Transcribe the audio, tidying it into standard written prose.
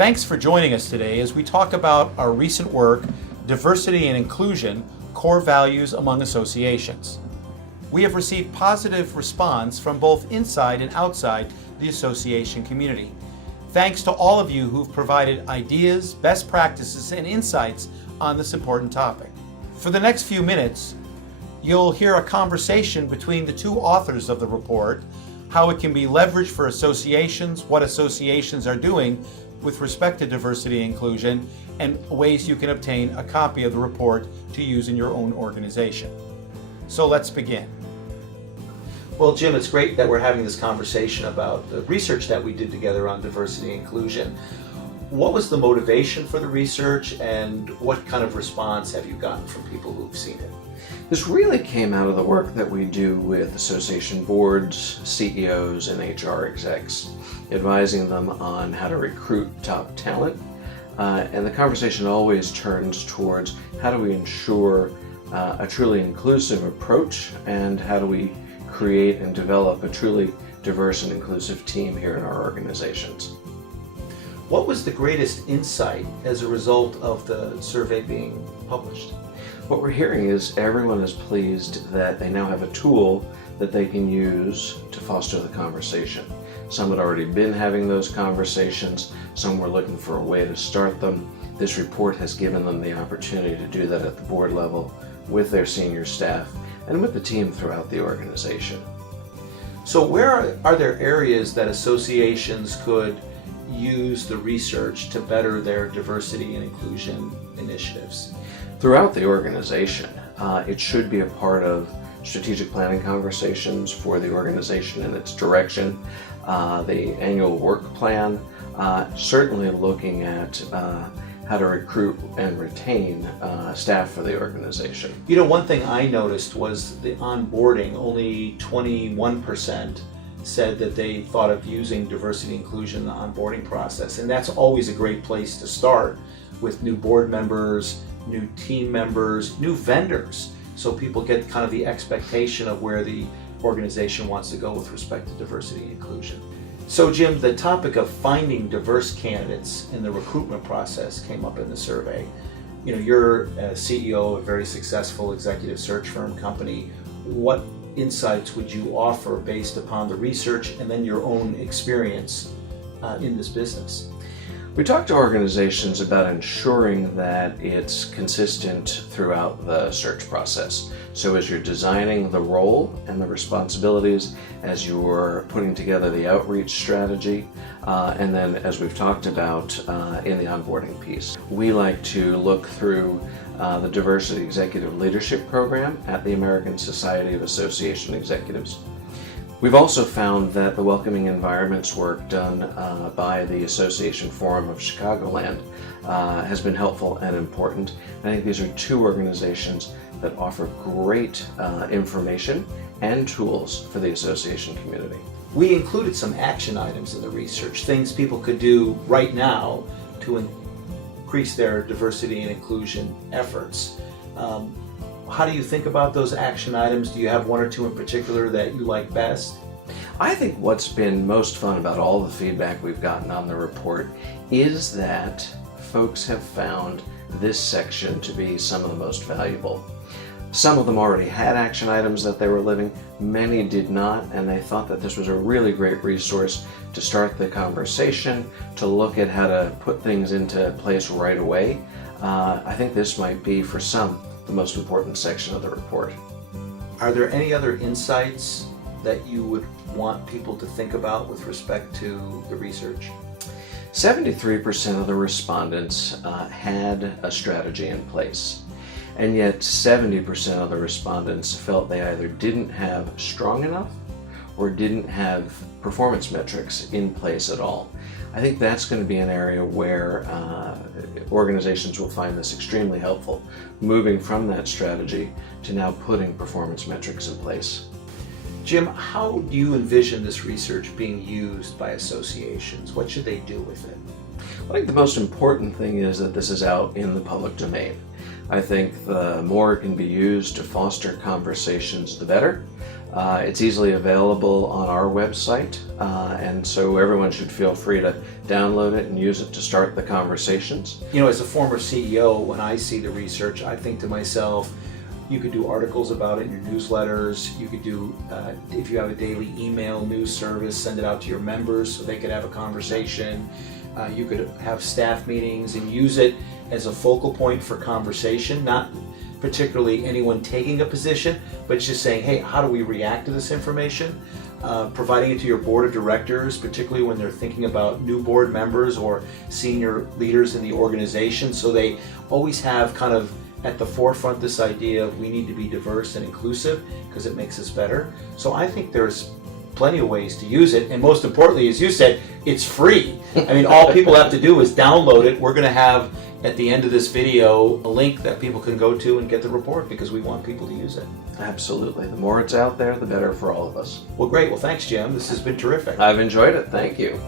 Thanks for joining us today as we talk about our recent work, Diversity and Inclusion, Core Values Among Associations. We have received positive response from both inside and outside the association community. Thanks to all of you who've provided ideas, best practices, and insights on this important topic. For the next few minutes, you'll hear a conversation between the two authors of the report, how it can be leveraged for associations, what associations are doing with respect to diversity and inclusion, and ways you can obtain a copy of the report to use in your own organization. So let's begin. Well, Jim, it's great that we're having this conversation about the research that we did together on diversity and inclusion. What was the motivation for the research, and what kind of response have you gotten from people who've seen it? This really came out of the work that we do with association boards, CEOs, and HR execs, advising them on how to recruit top talent. And the conversation always turns towards how do we ensure a truly inclusive approach, and how do we create and develop a truly diverse and inclusive team here in our organizations. What was the greatest insight as a result of the survey being published? What we're hearing is everyone is pleased that they now have a tool that they can use to foster the conversation. Some had already been having those conversations, some were looking for a way to start them. This report has given them the opportunity to do that at the board level with their senior staff and with the team throughout the organization. So where are there areas that associations could use the research to better their diversity and inclusion initiatives? Throughout the organization, it should be a part of strategic planning conversations for the organization and its direction, the annual work plan, certainly looking at how to recruit and retain staff for the organization. You know, one thing I noticed was the onboarding. Only 21% said that they thought of using diversity and inclusion in the onboarding process, and that's always a great place to start with new board members, new team members, new vendors, so people get kind of the expectation of where the organization wants to go with respect to diversity and inclusion. So Jim, the topic of finding diverse candidates in the recruitment process came up in the survey. You know, you're a CEO of a very successful executive search firm company. What insights would you offer based upon the research and then your own experience in this business? We talk to organizations about ensuring that it's consistent throughout the search process. So as you're designing the role and the responsibilities, as you're putting together the outreach strategy, and then as we've talked about in the onboarding piece, we like to look through the Diversity Executive Leadership Program at the American Society of Association Executives. We've also found that the Welcoming Environments work done by the Association Forum of Chicagoland has been helpful and important. I think these are two organizations that offer great information and tools for the association community. We included some action items in the research, things people could do right now to increase their diversity and inclusion efforts. How do you think about those action items? Do you have one or two in particular that you like best? I think what's been most fun about all the feedback we've gotten on the report is that folks have found this section to be some of the most valuable. Some of them already had action items that they were living, many did not, and they thought that this was a really great resource to start the conversation, to look at how to put things into place right away. I think this might be, for some, the most important section of the report. Are there any other insights that you would want people to think about with respect to the research? 73% of the respondents had a strategy in place, and yet 70% of the respondents felt they either didn't have strong enough or didn't have performance metrics in place at all. I think that's going to be an area where organizations will find this extremely helpful, moving from that strategy to now putting performance metrics in place. Jim, how do you envision this research being used by associations? What should they do with it? I think the most important thing is that this is out in the public domain. I think the more it can be used to foster conversations, the better. It's easily available on our website, and so everyone should feel free to download it and use it to start the conversations. You know, as a former CEO, when I see the research, I think to myself, you could do articles about it in your newsletters. You could do, if you have a daily email news service, send it out to your members so they could have a conversation. You could have staff meetings and use it as a focal point for conversation, not particularly anyone taking a position, but just saying, hey, how do we react to this information? Providing it to your board of directors, particularly when they're thinking about new board members or senior leaders in the organization, so they always have kind of at the forefront this idea of we need to be diverse and inclusive because it makes us better. So I think there's plenty of ways to use it, and most importantly, as you said, it's free. I mean, all people have to do is download it. We're going to have at the end of this video a link that people can go to and get the report because we want people to use it. Absolutely. The more it's out there, the better for all of us. Well, great. Well, thanks, Jim. This has been terrific. I've enjoyed it. Thank you.